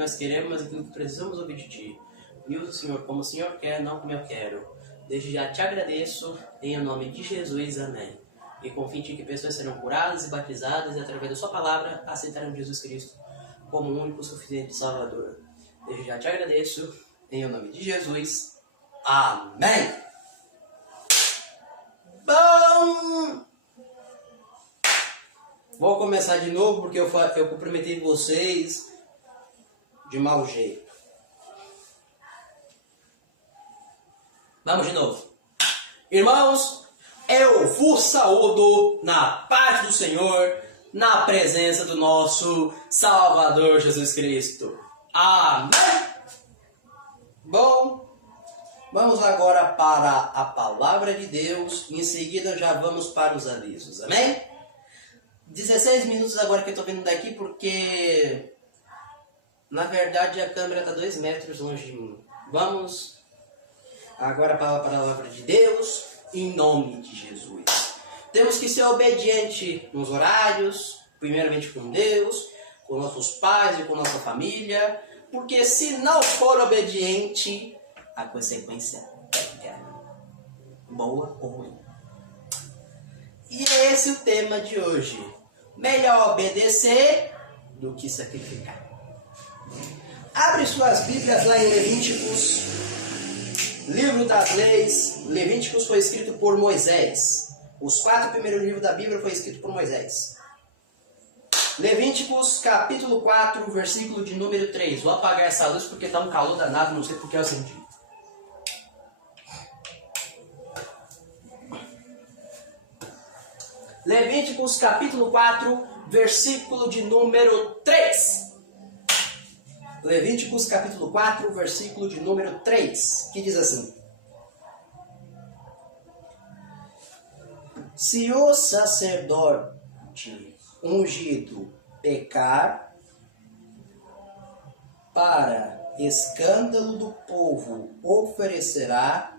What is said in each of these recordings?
nós queremos, mas aquilo que precisamos ouvir de Ti. E usa o Senhor como o Senhor quer, não como eu quero. Desde já te agradeço, em nome de Jesus, amém. E confio em Ti que pessoas serão curadas e batizadas e através da Sua palavra aceitarão Jesus Cristo como o único suficiente Salvador. Desde já te agradeço, em nome de Jesus, amém. Bom, vou começar de novo porque eu cumprimentei vocês de mau jeito. Vamos de novo. Irmãos, eu vos saúdo na paz do Senhor, na presença do nosso Salvador Jesus Cristo. Amém! Bom, vamos agora para a palavra de Deus e em seguida já vamos para os avisos. Amém? 16 minutos agora que eu estou vindo daqui porque na verdade a câmera está 2 metros longe de mim. Vamos agora para a palavra de Deus em nome de Jesus. Temos que ser obediente nos horários, primeiramente com Deus, com nossos pais e com nossa família, porque se não for obediente, a consequência é boa ou ruim. E é esse o tema de hoje. Melhor obedecer do que sacrificar. Abre suas Bíblias lá em Levíticos, livro das leis. Levíticos foi escrito por Moisés. Os 4 primeiros livros da Bíblia foi escrito por Moisés. Levíticos capítulo 4, versículo de número 3. Vou apagar essa luz porque está um calor danado, não sei porque eu acendi. Levíticos capítulo 4, versículo de número 3. Levíticos capítulo 4, versículo de número 3, que diz assim: Se o sacerdote ungido pecar, para escândalo do povo oferecerá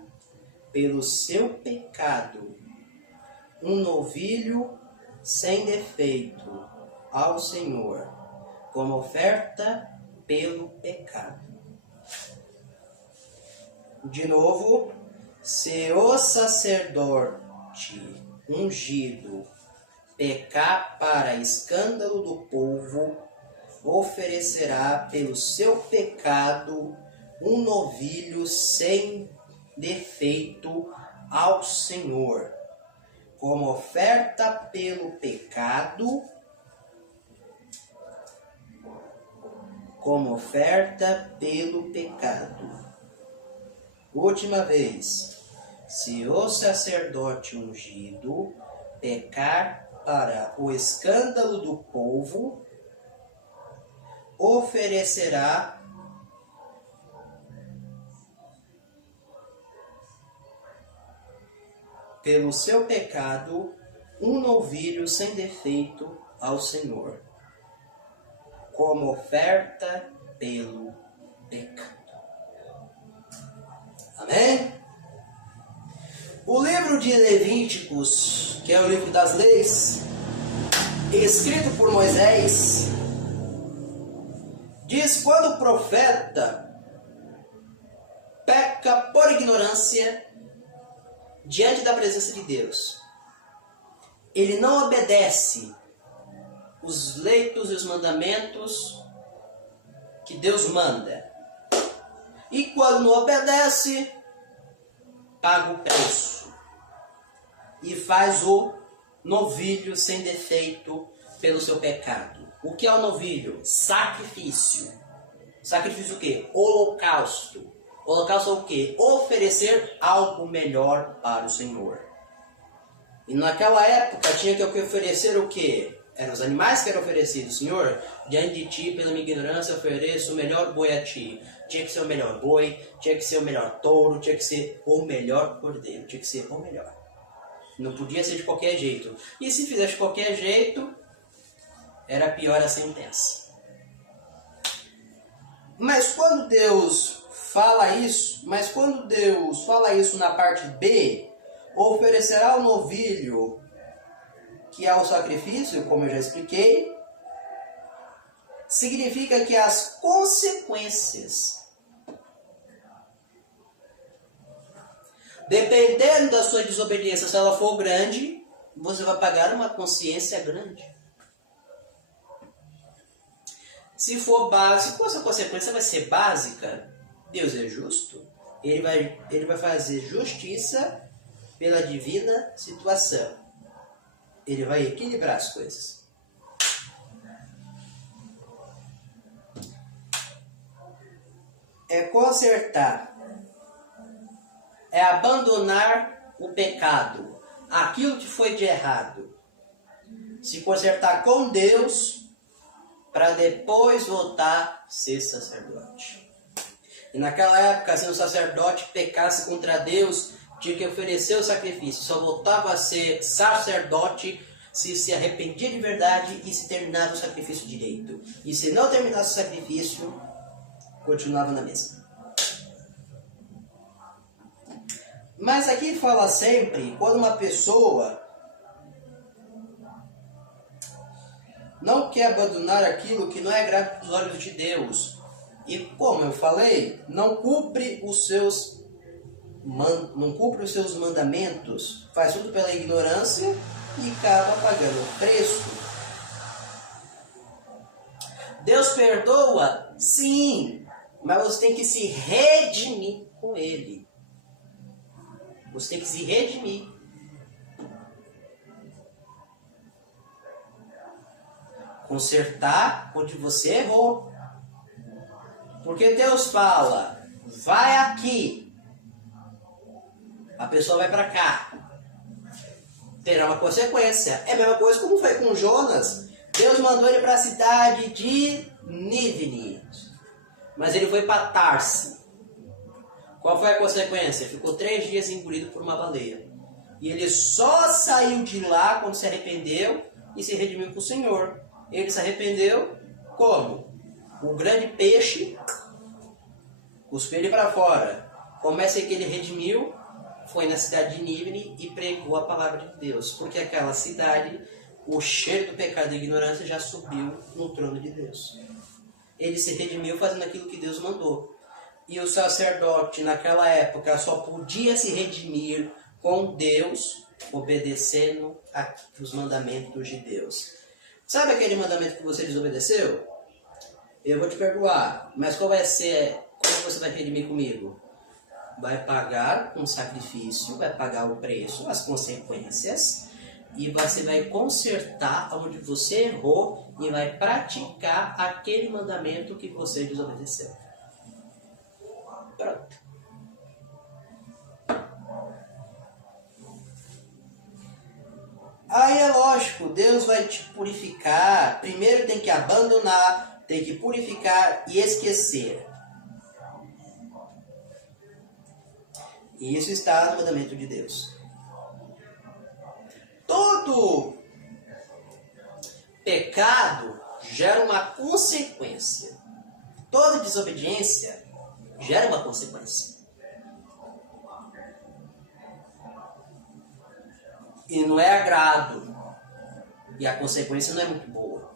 pelo seu pecado um novilho sem defeito ao Senhor, como oferta pelo pecado. De novo, se o sacerdote ungido pecar para escândalo do povo, oferecerá pelo seu pecado um novilho sem defeito ao Senhor, como oferta pelo pecado, como oferta pelo pecado. Última vez. Se o sacerdote ungido pecar para o escândalo do povo, oferecerá pelo seu pecado um novilho sem defeito ao Senhor, como oferta pelo pecado. Amém? O livro de Levíticos, que é o livro das leis, escrito por Moisés, diz quando o profeta peca por ignorância diante da presença de Deus, ele não obedece os leitos e os mandamentos que Deus manda. E quando não obedece, paga o preço e faz o novilho sem defeito pelo seu pecado. O que é o novilho? Sacrifício. Sacrifício o quê? Holocausto. Holocausto é o quê? Oferecer algo melhor para o Senhor. E naquela época tinha que oferecer o quê? Eram os animais que eram oferecidos. Senhor, diante de Ti, pela minha ignorância, ofereço o melhor boi a Ti. Tinha que ser o melhor boi, tinha que ser o melhor touro, tinha que ser o melhor cordeiro, tinha que ser o melhor. Não podia ser de qualquer jeito. E se fizesse de qualquer jeito, era pior a sentença. Mas quando Deus fala isso na parte B, oferecerá o novilho, que é o sacrifício, como eu já expliquei, significa que as consequências, dependendo da sua desobediência, se ela for grande, você vai pagar uma consciência grande. Se for básico, essa consequência vai ser básica. Deus é justo. Ele vai fazer justiça pela divina situação. Ele vai equilibrar as coisas. É consertar. É abandonar o pecado. Aquilo que foi de errado. Se consertar com Deus, para depois voltar a ser sacerdote. E naquela época, se um sacerdote pecasse contra Deus, tinha que oferecer o sacrifício. Só voltava a ser sacerdote se arrependia de verdade e se terminava o sacrifício direito. E se não terminasse o sacrifício, continuava na mesma. Mas aqui fala sempre, quando uma pessoa não quer abandonar aquilo que não é grato aos olhos de Deus. E como eu falei, não cumpre os seus mandamentos, faz tudo pela ignorância e acaba pagando o preço. Deus perdoa? Sim, mas você tem que se redimir com Ele. Você tem que se redimir. Consertar onde você errou. Porque Deus fala, vai aqui. A pessoa vai para cá. Terá uma consequência. É a mesma coisa como foi com Jonas. Deus mandou ele para a cidade de Nínive. Mas ele foi para Tarse. Qual foi a consequência? Ficou 3 dias engolido por uma baleia. E ele só saiu de lá quando se arrependeu e se redimiu com o Senhor. Ele se arrependeu como? O grande peixe cuspiu ele para fora. Começa que ele redimiu, foi na cidade de Nínive e pregou a palavra de Deus. Porque aquela cidade, o cheiro do pecado e ignorância já subiu no trono de Deus. Ele se redimiu fazendo aquilo que Deus mandou. E o sacerdote naquela época só podia se redimir com Deus, obedecendo os mandamentos de Deus. Sabe aquele mandamento que você desobedeceu? Eu vou te perdoar, mas qual vai ser, como você vai redimir comigo? Vai pagar um sacrifício, vai pagar o preço, as consequências, e você vai consertar onde você errou e vai praticar aquele mandamento que você desobedeceu. Pronto. Aí é lógico, Deus vai te purificar. Primeiro tem que abandonar, tem que purificar e esquecer. E isso está no mandamento de Deus. Todo pecado gera uma consequência. Toda desobediência gera uma consequência. E não é agrado. E a consequência não é muito boa.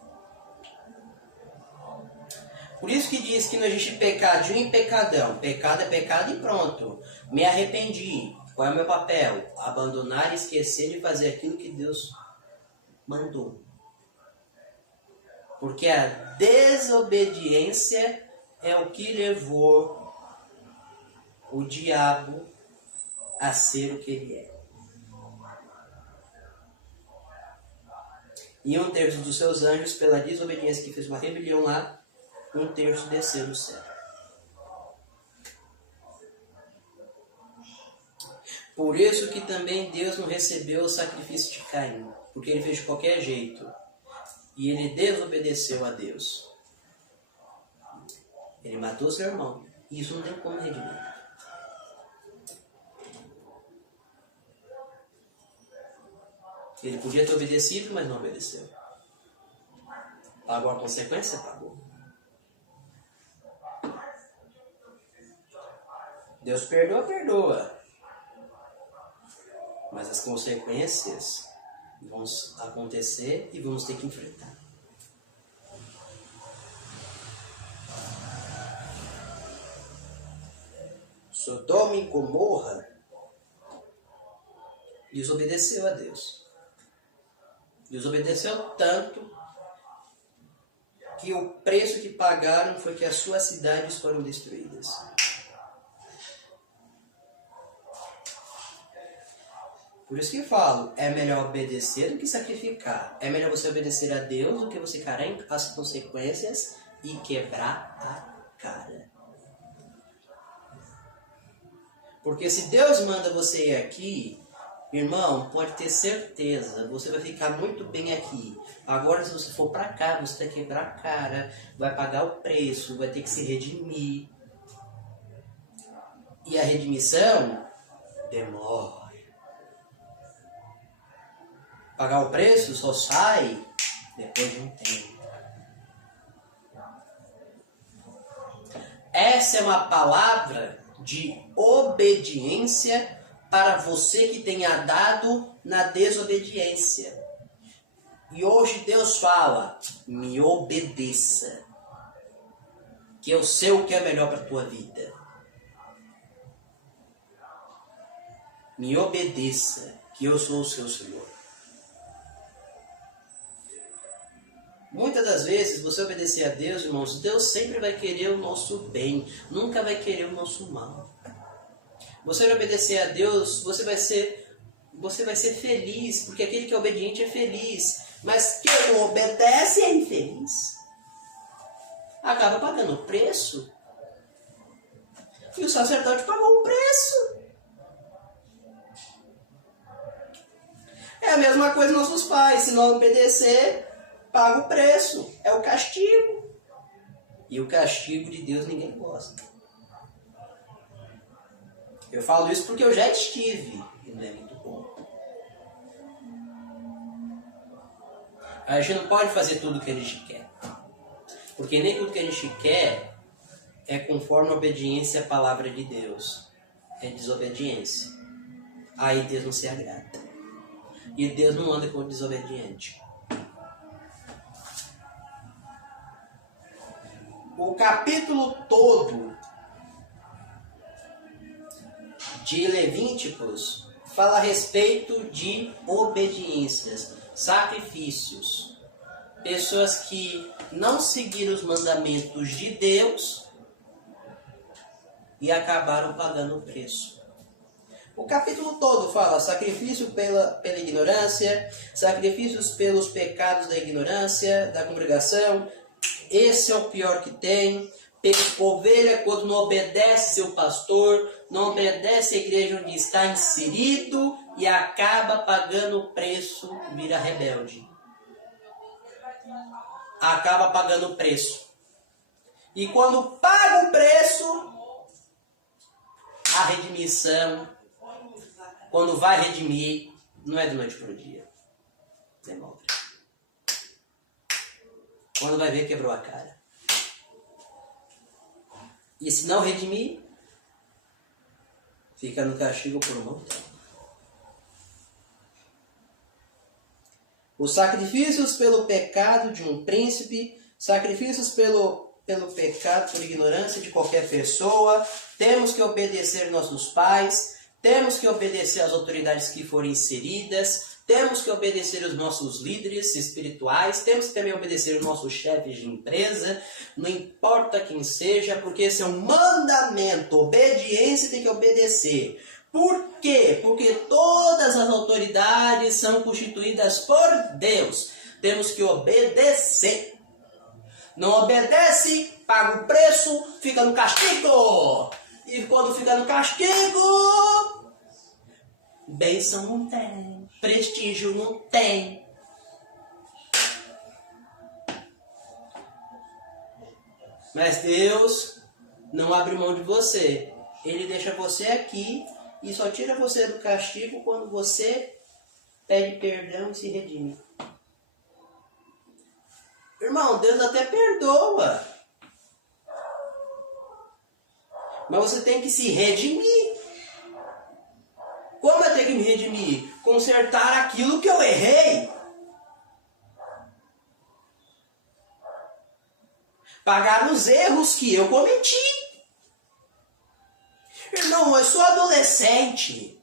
Por isso que diz que não existe pecadinho e pecadão. Pecado é pecado e pronto. Me arrependi. Qual é o meu papel? Abandonar e esquecer de fazer aquilo que Deus mandou. Porque a desobediência é o que levou o diabo a ser o que ele é. E 1/3 dos seus anjos, pela desobediência que fez uma rebelião lá, 1/3 desceu do céu. Por isso que também Deus não recebeu o sacrifício de Caim, porque ele fez de qualquer jeito. E ele desobedeceu a Deus. Ele matou seu irmão. E isso não tem como redimir. Ele podia ter obedecido, mas não obedeceu. Pagou a consequência? Pagou. Deus perdoa, perdoa. Mas as consequências vão acontecer e vamos ter que enfrentar. Sodoma e Gomorra desobedeceu a Deus. Desobedeceu tanto que o preço que pagaram foi que as suas cidades foram destruídas. Por isso que eu falo, é melhor obedecer do que sacrificar. É melhor você obedecer a Deus do que você encarar as consequências e quebrar a cara. Porque se Deus manda você ir aqui, irmão, pode ter certeza, você vai ficar muito bem aqui. Agora, se você for para cá, você vai quebrar a cara, vai pagar o preço, vai ter que se redimir. E a redimissão demora. Pagar o preço só sai depois de um tempo. Essa é uma palavra de obediência para você que tenha dado na desobediência. E hoje Deus fala, me obedeça, que eu sei o que é melhor para a tua vida. Me obedeça, que eu sou o seu Senhor. Muitas das vezes, você obedecer a Deus, irmãos, Deus sempre vai querer o nosso bem, nunca vai querer o nosso mal. Você obedecer a Deus, você vai ser feliz, porque aquele que é obediente é feliz. Mas quem não obedece é infeliz. Acaba pagando o preço. E o sacerdote pagou o preço. É a mesma coisa nossos pais. Se não obedecer, paga o preço. É o castigo. E o castigo de Deus ninguém gosta. Eu falo isso porque eu já estive. E não é muito bom. A gente não pode fazer tudo o que a gente quer. Porque nem tudo que a gente quer é conforme a obediência à palavra de Deus. É desobediência. Aí Deus não se agrada. E Deus não anda com o desobediente. O capítulo todo de Levíticos fala a respeito de obediências, sacrifícios. Pessoas que não seguiram os mandamentos de Deus e acabaram pagando o preço. O capítulo todo fala sacrifício pela ignorância, sacrifícios pelos pecados da ignorância, da congregação. Esse é o pior que tem. Ovelha, quando não obedece seu pastor, não obedece a igreja onde está inserido e acaba pagando o preço, vira rebelde. Acaba pagando o preço. E quando paga o preço, a redimissão, quando vai redimir, não é de noite para o dia. Demora. Quando vai ver, quebrou a cara. E se não redimir, fica no castigo por um bom tempo. Os sacrifícios pelo pecado de um príncipe, sacrifícios pelo pecado, por ignorância de qualquer pessoa, temos que obedecer nossos pais, temos que obedecer às autoridades que forem inseridas, temos que obedecer os nossos líderes espirituais, temos que também obedecer os nossos chefes de empresa, não importa quem seja, porque esse é um mandamento, obediência tem que obedecer. Por quê? Porque todas as autoridades são constituídas por Deus. Temos que obedecer. Não obedece, paga o preço, fica no castigo. E quando fica no castigo, bênção não tem, prestígio não tem. Mas Deus não abre mão de você. Ele deixa você aqui e só tira você do castigo quando você pede perdão e se redime. Irmão, Deus até perdoa. Mas você tem que se redimir. Como eu tenho que me redimir? Consertar aquilo que eu errei. Pagar os erros que eu cometi. Irmão, eu sou adolescente.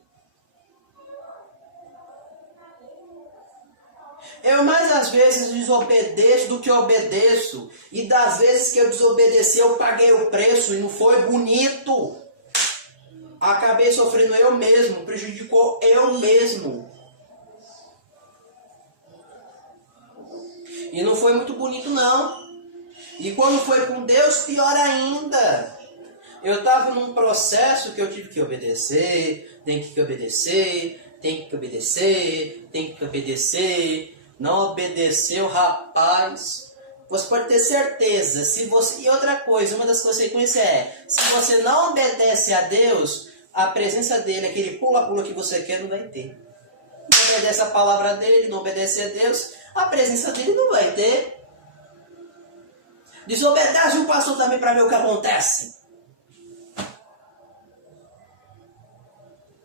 Eu mais às vezes desobedeço do que obedeço. E das vezes que eu desobedeci, eu paguei o preço e não foi bonito. Acabei sofrendo eu mesmo, prejudicou eu mesmo. E não foi muito bonito não. E quando foi com Deus, pior ainda. Eu estava num processo que eu tive que obedecer, tem que obedecer. Não obedeceu, rapaz. Você pode ter certeza. Se você... E outra coisa, uma das consequências é, se você não obedece a Deus, a presença dele, aquele pula-pula que você quer, não vai ter. Não obedece a palavra dele, não obedece a Deus, a presença dele não vai ter. Desobedece o pastor também para ver o que acontece.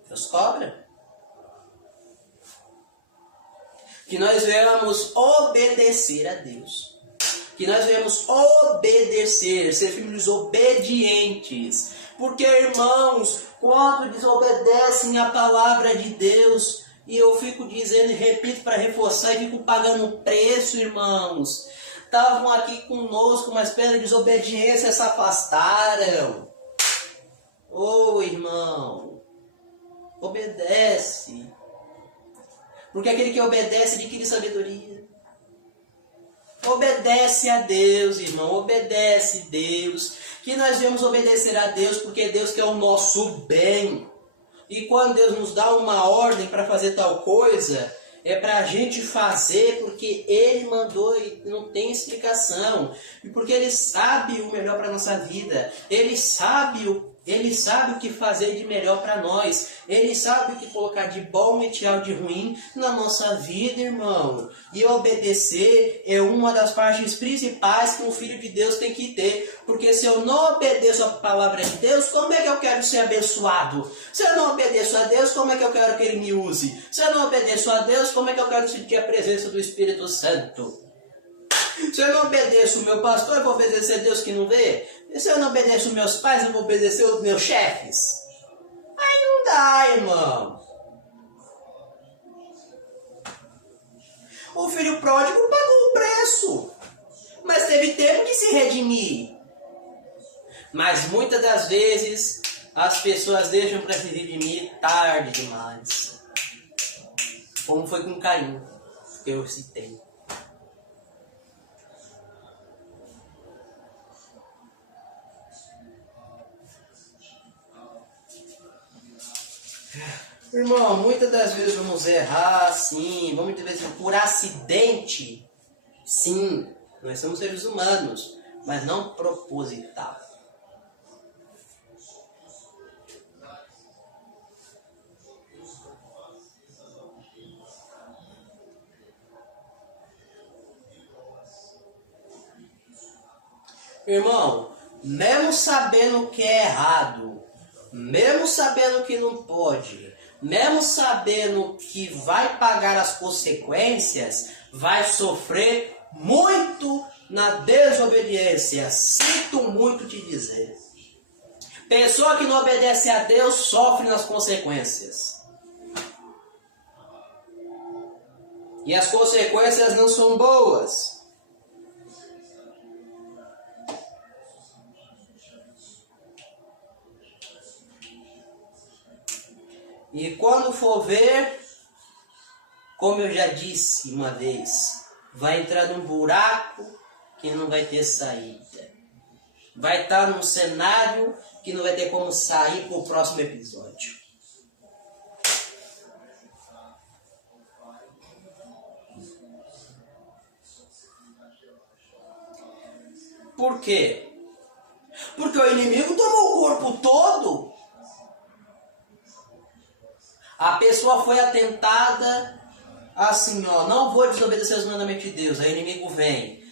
Deus cobra. Que nós venhamos obedecer a Deus. Que nós venhamos obedecer, ser filhos obedientes. Porque, irmãos, quando desobedecem a palavra de Deus, e eu fico dizendo e repito para reforçar, e fico pagando preço, irmãos. Estavam aqui conosco, mas pela desobediência se afastaram. Ô, irmão, obedece. Porque aquele que obedece adquire sabedoria. Obedece a Deus, irmão. Obedece a Deus. Que nós devemos obedecer a Deus porque Deus quer o nosso bem. E quando Deus nos dá uma ordem para fazer tal coisa, é para a gente fazer porque Ele mandou e não tem explicação. E porque Ele sabe o melhor para a nossa vida. Ele sabe o que fazer de melhor para nós. Ele sabe o que colocar de bom e tirar de ruim na nossa vida, irmão. E obedecer é uma das partes principais que um filho de Deus tem que ter. Porque se eu não obedeço a palavra de Deus, como é que eu quero ser abençoado? Se eu não obedeço a Deus, como é que eu quero que Ele me use? Se eu não obedeço a Deus, como é que eu quero sentir a presença do Espírito Santo? Se eu não obedeço o meu pastor, eu vou obedecer a Deus que não vê? E se eu não obedeço os meus pais, eu vou obedecer os meus chefes? Aí não dá, irmão. O filho pródigo pagou o preço, mas teve tempo de se redimir. Mas muitas das vezes as pessoas deixam para se redimir tarde demais. Como foi com Caim, que eu citei. Irmão, muitas das vezes vamos errar, sim. Muitas vezes por acidente, sim. Nós somos seres humanos, mas não proposital. Irmão, mesmo sabendo que é errado, mesmo sabendo que não pode, mesmo sabendo que vai pagar as consequências, vai sofrer muito na desobediência. Sinto muito te dizer. Pessoa que não obedece a Deus sofre nas consequências. E as consequências não são boas. E quando for ver, como eu já disse uma vez, vai entrar num buraco que não vai ter saída. Vai estar num cenário que não vai ter como sair para o próximo episódio. Por quê? Porque o inimigo tomou o corpo todo. A pessoa foi atentada assim, ó, não vou desobedecer os mandamentos de Deus. Aí o inimigo vem,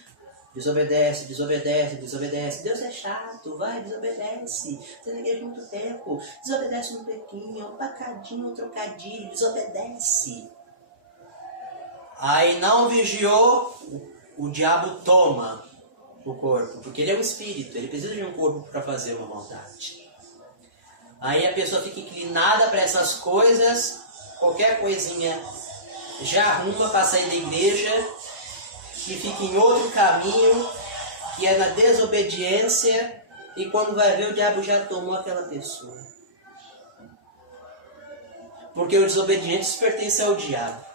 desobedece. Deus é chato, vai, desobedece. Você não quer muito tempo. Desobedece um pequinho, um pacadinho, um trocadilho, desobedece. Aí não vigiou, o diabo toma o corpo, porque ele é um espírito, ele precisa de um corpo para fazer uma maldade. Aí a pessoa fica inclinada para essas coisas, qualquer coisinha já arruma para sair da igreja e fica em outro caminho, que é na desobediência, e quando vai ver, o diabo já tomou aquela pessoa. Porque o desobediente pertence ao diabo.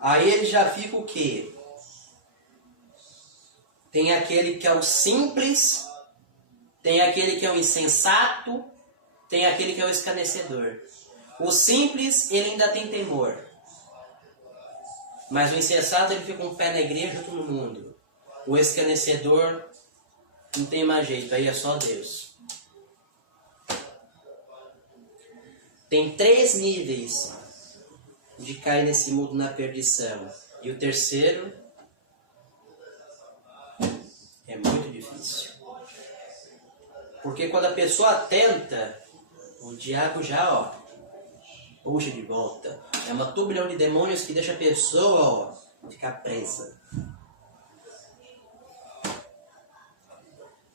Aí ele já fica o quê? Tem aquele que é o simples, tem aquele que é o insensato, tem aquele que é o escarnecedor. O simples, ele ainda tem temor. Mas o insensato, ele fica com um pé na igreja e outro no mundo. O escarnecedor não tem mais jeito, aí é só Deus. Tem 3 níveis de cair nesse mundo na perdição. E o terceiro é muito difícil. Porque quando a pessoa tenta, o diabo já, puxa de volta. É uma turbilhão de demônios que deixa a pessoa, ficar presa.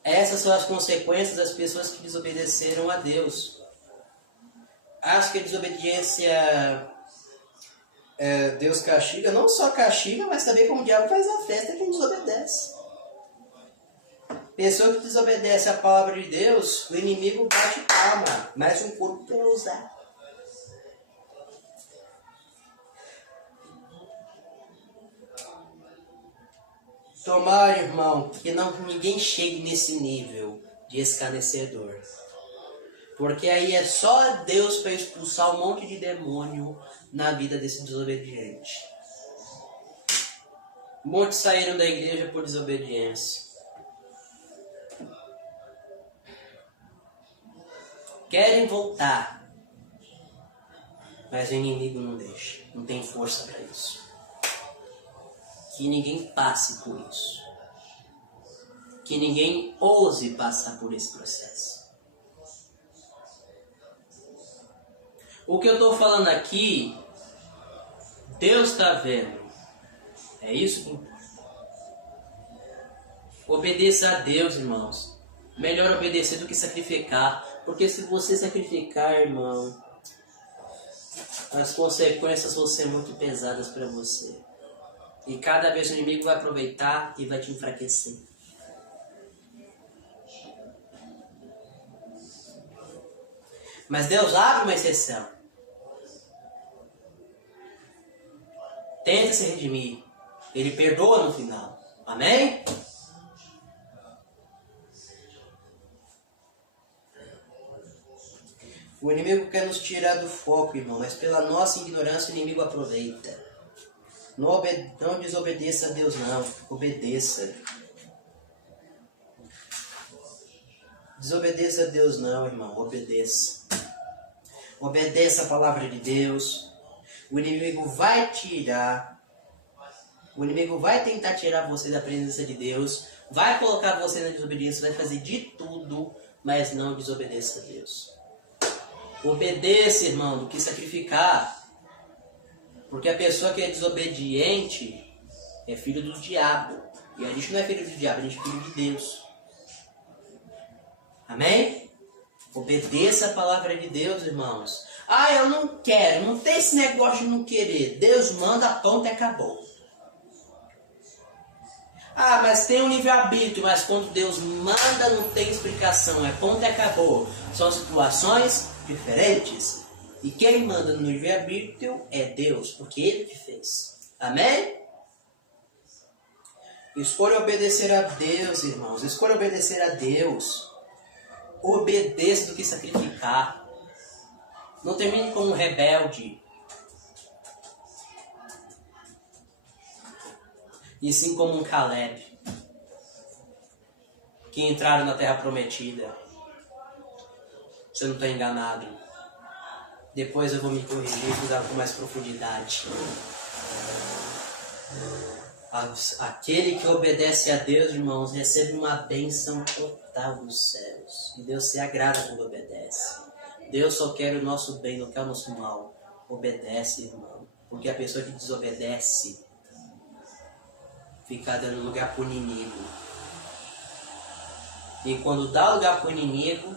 Essas são as consequências das pessoas que desobedeceram a Deus. Acho que a desobediência, Deus castiga, não só castiga, mas também como o diabo faz a festa quem desobedece. Pessoa que desobedece a palavra de Deus, o inimigo bate palma, mais um corpo para usar. Tomara, irmão, que ninguém chegue nesse nível de escarnecedor. Porque aí é só Deus para expulsar um monte de demônio na vida desse desobediente. Muitos saíram da igreja por desobediência. Querem voltar, mas o inimigo não deixa, não tem força para isso. Que ninguém passe por isso. Que ninguém ouse passar por esse processo. O que eu estou falando aqui, Deus está vendo. É isso que importa. Obedeça a Deus, irmãos. Melhor obedecer do que sacrificar. Porque se você sacrificar, irmão, as consequências vão ser muito pesadas para você. E cada vez o inimigo vai aproveitar e vai te enfraquecer. Mas Deus abre uma exceção. Tenta se redimir. Ele perdoa no final. Amém? O inimigo quer nos tirar do foco, irmão, mas pela nossa ignorância o inimigo aproveita. Não desobedeça a Deus, não. Obedeça. Desobedeça a Deus, não, irmão. Obedeça. Obedeça a palavra de Deus. O inimigo vai tirar. O inimigo vai tentar tirar você da presença de Deus. Vai colocar você na desobediência. Vai fazer de tudo, mas não desobedeça a Deus. Obedeça, irmão, do que sacrificar. Porque a pessoa que é desobediente é filho do diabo. E a gente não é filho do diabo, a gente é filho de Deus. Amém? Obedeça a palavra de Deus, irmãos. Ah, eu não quero. Não tem esse negócio de não querer. Deus manda, ponto e acabou. Ah, mas tem um livre-arbítrio. Mas quando Deus manda, não tem explicação. É ponto e acabou. São situações diferentes. E quem manda no livre-arbítrio é Deus, porque Ele que fez. Amém? Escolha obedecer a Deus, irmãos. Escolha obedecer a Deus. Obedeça do que sacrificar. Não termine como um rebelde. E sim como um Caleb. Que entraram na terra prometida. Você não está enganado. Depois eu vou me corrigir e usar com mais profundidade. Aquele que obedece a Deus, irmãos, recebe uma bênção total dos céus. E Deus se agrada quando obedece. Deus só quer o nosso bem, não quer o nosso mal. Obedece, irmão. Porque a pessoa que desobedece fica dando lugar para o inimigo. E quando dá lugar para o inimigo,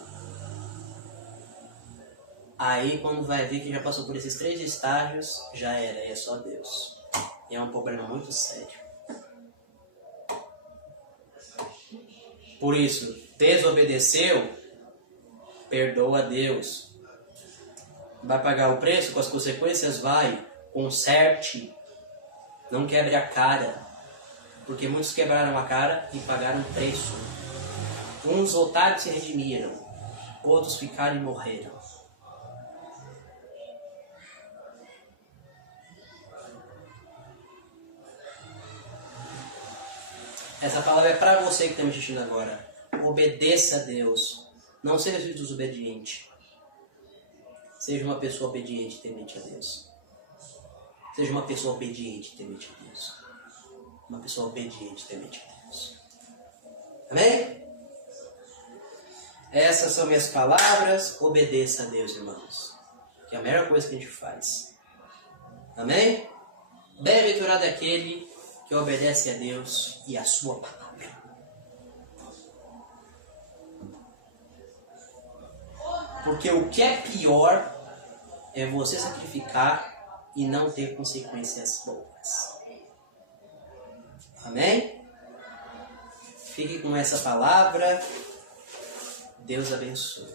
aí quando vai ver que já passou por esses 3 estágios, já era, é só Deus. E é um problema muito sério. Por isso, desobedeceu, perdoa a Deus. Vai pagar o preço com as consequências? Vai. Conserte. Não quebre a cara. Porque muitos quebraram a cara e pagaram preço. Uns voltaram e se redimiram. Outros ficaram e morreram. Essa palavra é para você que está me assistindo agora. Obedeça a Deus. Não seja desobediente. Seja uma pessoa obediente e temente a Deus. Seja uma pessoa obediente e temente a Deus. Uma pessoa obediente e temente a Deus. Amém? Essas são minhas palavras. Obedeça a Deus, irmãos. Que é a melhor coisa que a gente faz. Amém? Bem-aventurado é aquele que obedece a Deus e a sua palavra. Porque o que é pior é você sacrificar e não ter consequências boas. Amém? Fique com essa palavra. Deus abençoe.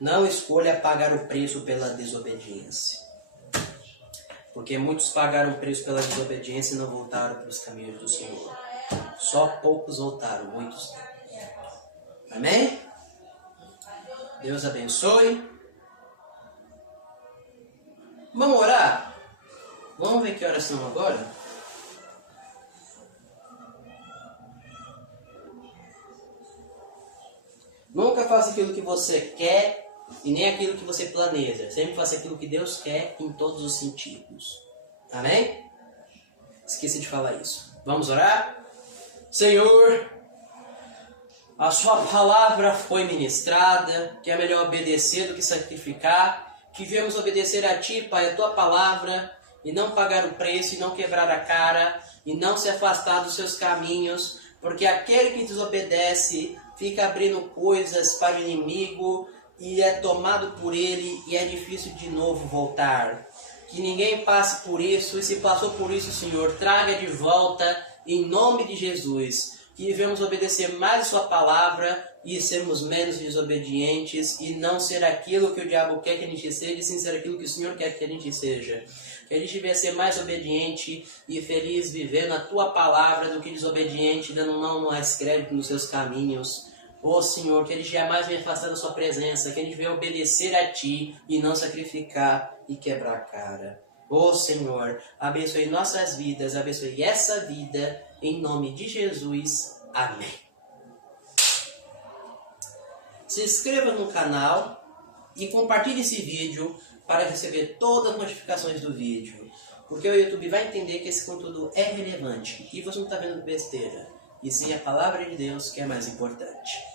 Não escolha pagar o preço pela desobediência. Porque muitos pagaram o preço pela desobediência e não voltaram para os caminhos do Senhor. Só poucos voltaram, muitos não. Amém? Deus abençoe. Vamos orar? Vamos ver que horas são agora? Nunca faça aquilo que você quer e nem aquilo que você planeja. Sempre faça aquilo que Deus quer em todos os sentidos. Amém? Esqueci de falar isso. Vamos orar? Senhor, a sua palavra foi ministrada, que é melhor obedecer do que sacrificar, que viemos obedecer a Ti, Pai, a Tua palavra, e não pagar o preço, e não quebrar a cara, e não se afastar dos seus caminhos, porque aquele que desobedece fica abrindo coisas para o inimigo, e é tomado por ele, e é difícil de novo voltar. Que ninguém passe por isso, e se passou por isso, Senhor, traga de volta, em nome de Jesus. Que devemos obedecer mais a sua palavra e sermos menos desobedientes e não ser aquilo que o diabo quer que a gente seja, e sim ser aquilo que o Senhor quer que a gente seja. Que a gente venha ser mais obediente e feliz vivendo a tua palavra do que desobediente, dando não mais crédito nos seus caminhos. Ó Senhor, que a gente jamais venha afastar da sua presença, que a gente venha obedecer a ti e não sacrificar e quebrar a cara. Ó Senhor, abençoe nossas vidas, abençoe essa vida, em nome de Jesus. Amém. Se inscreva no canal e compartilhe esse vídeo para receber todas as notificações do vídeo. Porque o YouTube vai entender que esse conteúdo é relevante e você não está vendo besteira. E sim a palavra de Deus que é mais importante.